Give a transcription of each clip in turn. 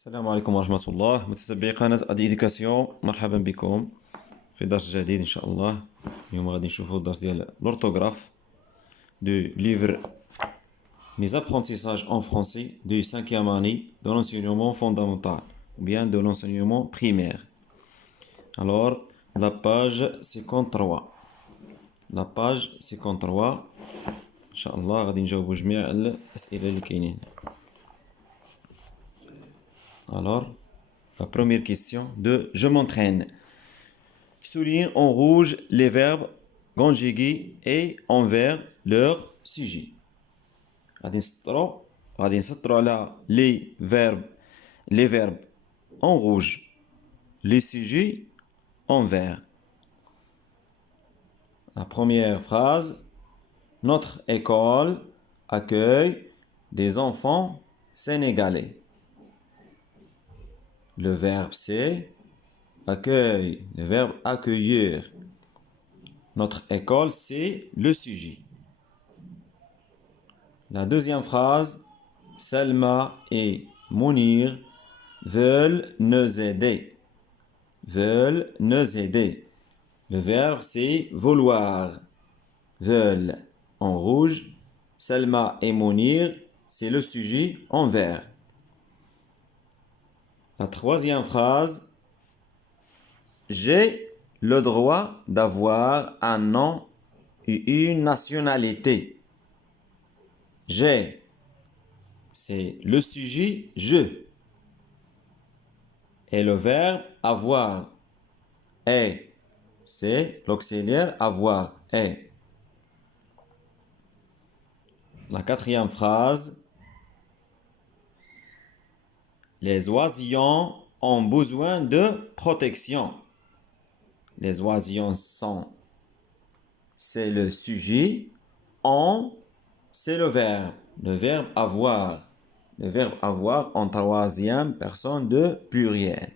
السلام عليكم ورحمة الله متتبعي قناة اديوكاسيون، مرحبا بكم في درس جديد إن شاء الله. اليوم غادي نشوفو الدرس ديال l'orthographe du livre Mes apprentissages en français du 5e année de l'enseignement fondamental ou bien de l'enseignement primaire. Alors, la page 53. La page 53 إن شاء الله غادي نجاوبو جميع الأسئلة اللي كاينين. Alors, la première question de je m'entraîne. Souligne en rouge les verbes conjugués et en vert leur sujet. غادي نسطرو على les verbes en rouge, les sujets en vert. La première phrase, notre école accueille des enfants sénégalais. Le verbe c'est accueille, le verbe accueillir. Notre école c'est le sujet. La deuxième phrase, Selma et Mounir veulent nous aider. Veulent nous aider. Le verbe c'est vouloir. Veulent en rouge. Selma et Mounir, c'est le sujet en vert. La troisième phrase, j'ai le droit d'avoir un nom et une nationalité. J'ai, c'est le sujet je. Et le verbe avoir. Et, c'est l'auxiliaire avoir. Et. La quatrième phrase, les oisillons ont besoin de protection. Les oisillons sont, c'est le sujet. Ont, c'est le verbe avoir. Le verbe avoir en troisième personne de pluriel.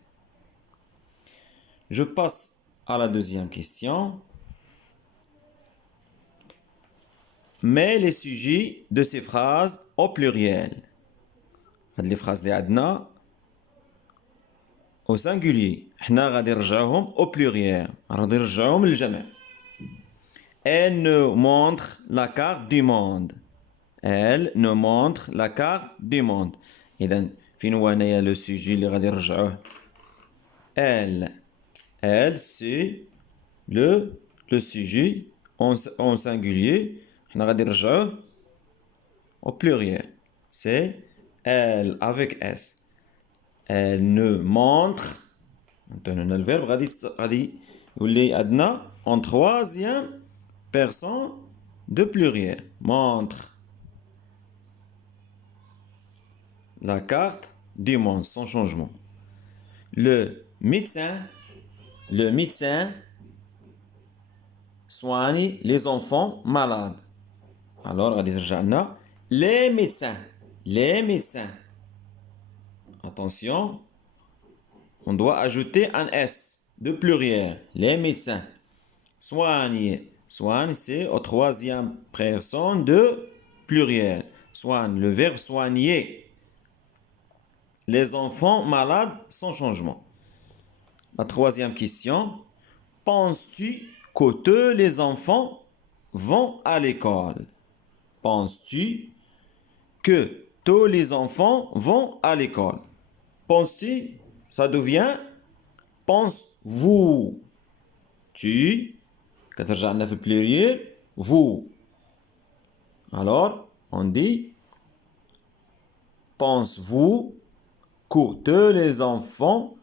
Je passe à la deuxième question. Mets les sujets de ces phrases au pluriel. هاد les phrases اللي عندنا au singulier. حنا غادي نرجعوهم au pluriel. غادي نرجعوهم للجمع. Elle nous montre la carte du monde. Elle nous montre la carte du monde. إذا فين هو هنايا لو سوجي اللي غادي نرجعوه؟ Elle c'est le sujet en singulier. حنا غادي نرجعوه au pluriel. C'est elle avec S. Elle nous montre. Maintenant le verbe غادي يولي عندنا en troisième personne de pluriel. Montre la carte du monde sans changement. Le médecin soigne les enfants malades. Alors غادي يرجع لنا les médecins. Attention, on doit ajouter un S de pluriel. Les médecins. Soigne, c'est au troisième personne de pluriel. Soigne, le verbe soigner. Les enfants malades sans changement. La troisième question. Penses-tu que tous les enfants vont à l'école? Penses-tu que tous les enfants vont à l'école? Penses-tu, ça devient pense-vous. Tu, كترجع لنا في البلوريال, vous. Alors, on dit pense-vous que tous les enfants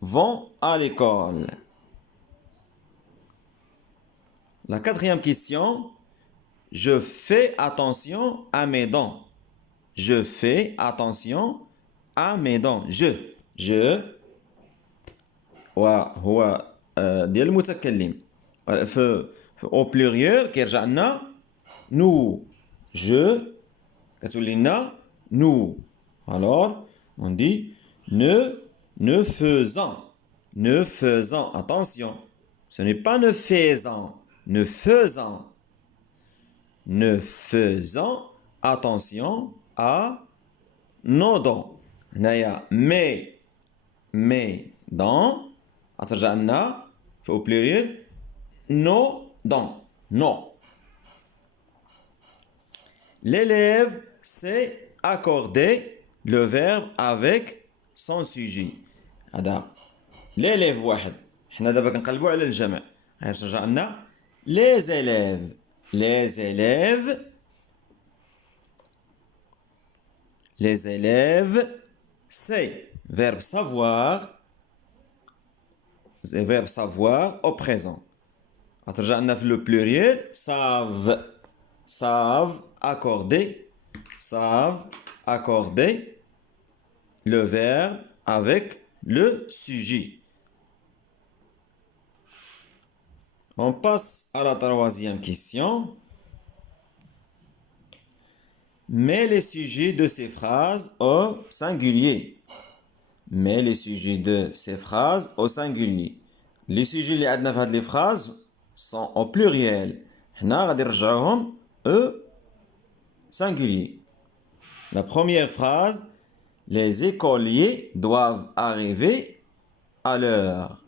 vont à l'école? La quatrième question, je fais attention à mes dents. Je fais attention à mes dents. Je وهو ديال المتكلم في au pluriel كيرجع لنا nous. Je كتولي لنا nous. Alors on dit ne faisant attention, ce n'est pas ne faisant attention à nos dents. هنايا mais dans غترجع لنا au pluriel nos dents non. L'élève sait accorder le verbe avec son sujet. هذا l'élève واحد. حنا دابا كنقلبوا على الجمع. غيرجع لنا les élèves. Les élèves. Les élèves. C'est verbe savoir. C'est verbe savoir au présent. غترجع لنا في le pluriel savent. Savent accorder. Savent accorder le verbe avec le sujet. On passe à la troisième question. Mets les sujets de ces phrases au singulier. Mets les sujets de ces phrases au singulier. Les sujets اللي عندنا في هاد les phrases sont au pluriel. حنا غادي نرجعوهم au singulier. La première phrase, les écoliers doivent arriver à l'heure.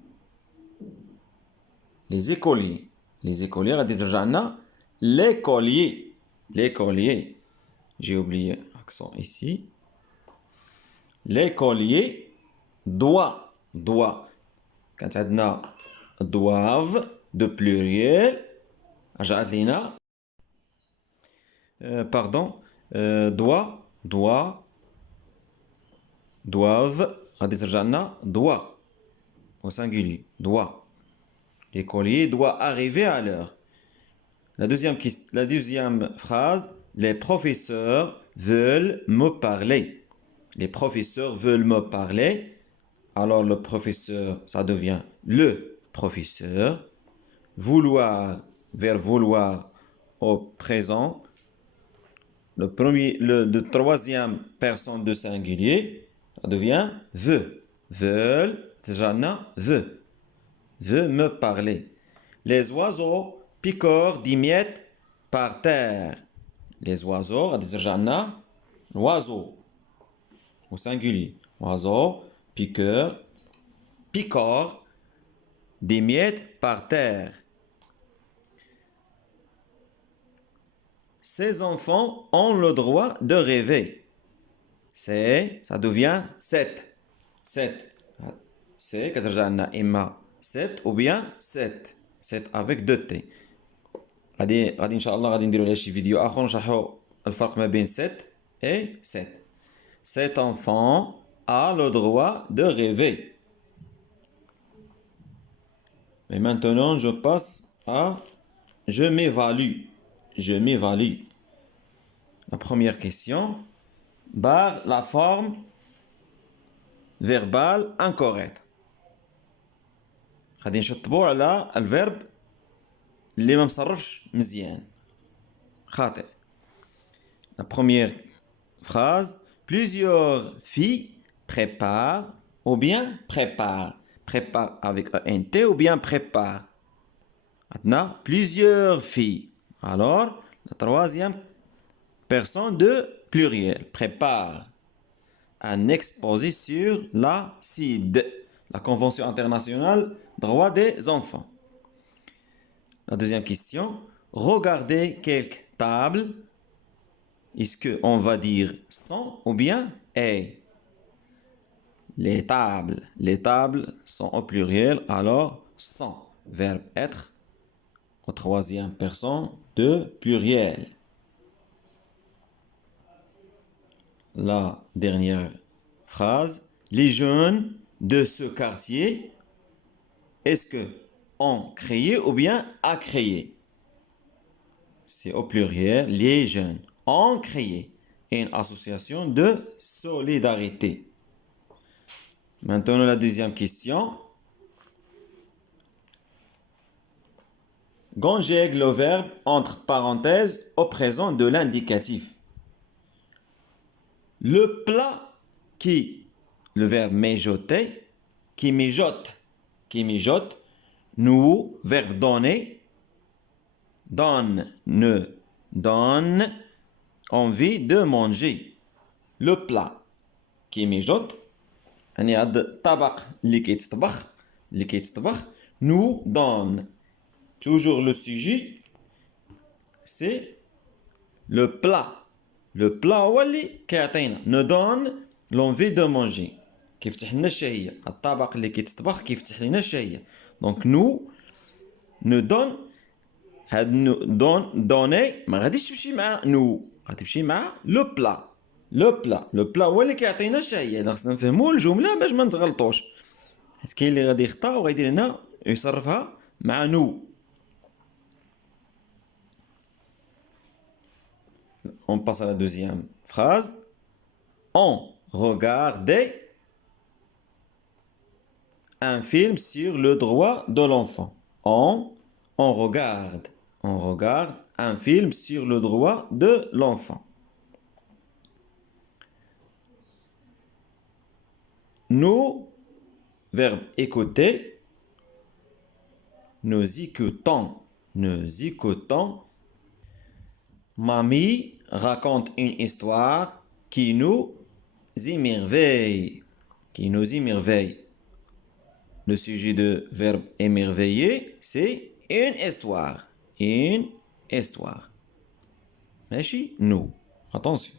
Les écoliers. Les écoliers, غادي ترجع لنا l'écolier. L'écolier. J'ai oublié l'accent ici. L'écolier doit. Quand عندنا doivent de pluriel, رجعت لينا doivent غادي ترجع لنا doit au singulier doit. L'écolier doit arriver à l'heure. La deuxième phrase, les professeurs veulent me parler. Les professeurs veulent me parler. Alors le professeur, ça devient le professeur. Vouloir, verbe vouloir au présent. Le troisième personne de singulier, ça devient veut. Veulent, Jana veut. Veut me parler. Les oiseaux picorent des miettes par terre. Les oiseaux, Jana, l'oiseau. Au singulier. Oiseau, piqueur, picore des miettes par terre. Ces enfants ont le droit de rêver. Ça devient 7. 7. C'est, كترجع إما 7 ou bien 7. 7 avec 2 T. غادي إن شاء الله غادي نديرو عليه شي فيديو آخر نشرحو الفرق ما بين 7 et 7. Cet enfant a le droit de rêver. Et maintenant, je passe à je m'évalue. Je m'évalue. La première question. Barre la forme verbale incorrecte. غادي نشطبوا على الفيرب اللي ما مصرفش مزيان خاطئ. La première phrase. Plusieurs filles préparent ou bien préparent. Prépare avec ENT ou bien prépare. Maintenant, plusieurs filles. Alors, la troisième personne de pluriel. Prépare. Un exposé sur la CID, la Convention internationale droit des enfants. La deuxième question. Regardez quelques tables. Est-ce qu'on va dire sans ou bien est? Les tables sont au pluriel, alors sans. Verbe être au troisième personne de pluriel. La dernière phrase. Les jeunes de ce quartier, est-ce que ont créé ou bien a créé? C'est au pluriel, les jeunes ont créé une association de solidarité. Maintenant, la deuxième question. Conjugue le verbe entre parenthèses au présent de l'indicatif. Le plat le verbe mijoter, qui mijote, nous, verbe donner, donne envie de manger. Le plat كيميجوط يعني هاد الطبق اللي كيتطبخ nous donne toujours le sujet c'est le plat هو اللي كيعطينا nous donne l'envie de manger كيفتح لنا الشهية الطبق اللي كيتطبخ كيفتح لنا الشهية donc nous donne هاد دوني ما غاديش تمشي مع غادي تمشي مع لو بلا هو اللي كيعطينا الشهية الا خصنا نفهموا الجملة باش ما نتغلطوش حيت كاين اللي غادي يخطا وغيدير هنا يصرفها مع On passe à la deuxième phrase. On regardait un film sur le droit de l'enfant. On regarde un film sur le droit de l'enfant. Nous, verbe écouter, nous écoutons. Mamie raconte une histoire qui nous émerveille. Le sujet de verbe émerveiller, c'est une histoire. ماشي nous. Attention.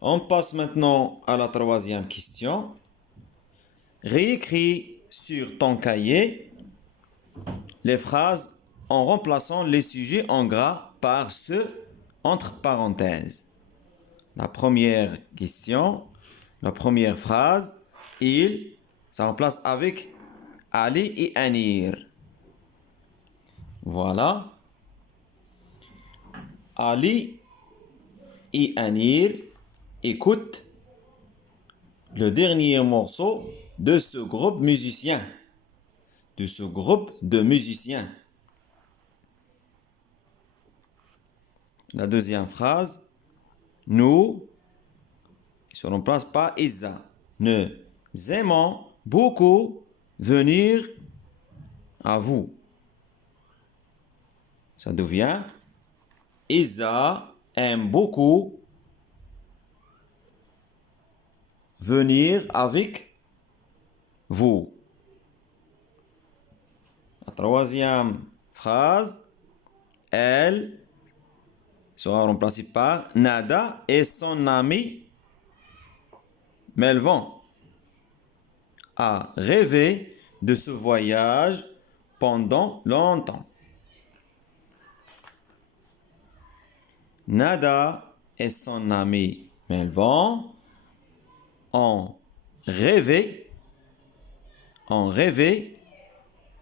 On passe maintenant à la troisième question. Réécris sur ton cahier les phrases en remplaçant les sujets en gras par ceux entre parenthèses. La première question, la première phrase, ça remplace avec Ali et Anir. Voilà. Ali et Anir écoutent le dernier morceau de ce groupe musicien. La deuxième phrase, nous, se remplace par Isa. Nous aimons beaucoup venir à vous. Ça devient Isa aime beaucoup venir avec vous. La troisième phrase, elle sera remplacée par Nada et son ami Melvin a rêvé de ce voyage pendant longtemps. Nada et son ami Melvin ont rêvé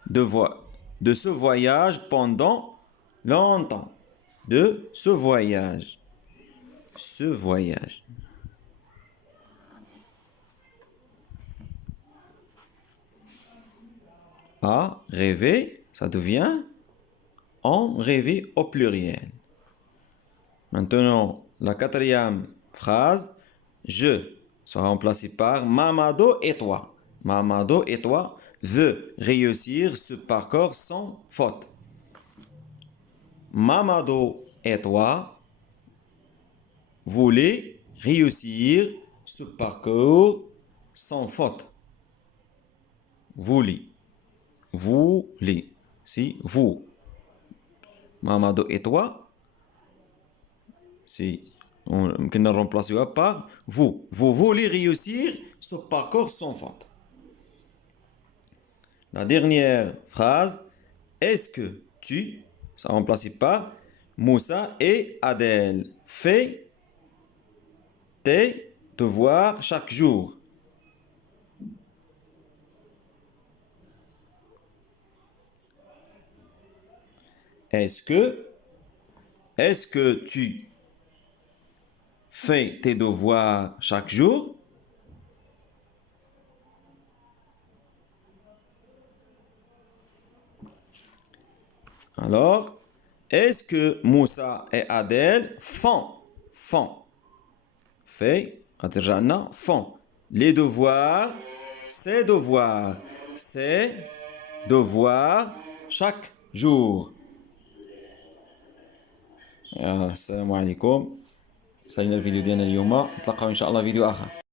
de ce voyage pendant longtemps. Ce voyage. A rêver, ça devient on rêver au pluriel. Maintenant, la quatrième phrase, je sera remplacé par Mamado et toi. Mamado et toi veut réussir ce parcours sans faute. Mamado et toi voulez réussir ce parcours sans faute. Voulez. Si vous. Mamado et toi, si on peut remplacer par vous. Vous voulez réussir ce parcours sans faute. La dernière phrase, est-ce que tu, ça remplacé par Moussa et Adèle, fais tes devoirs chaque jour. Est-ce que tu fais tes devoirs chaque jour? Alors, est-ce que Moussa et Adèle font les devoirs, ces devoirs chaque jour. Assalamu alaikum. سالينا الفيديو ديالنا اليوم، نتلاقاو ان شاء الله فيديو اخر.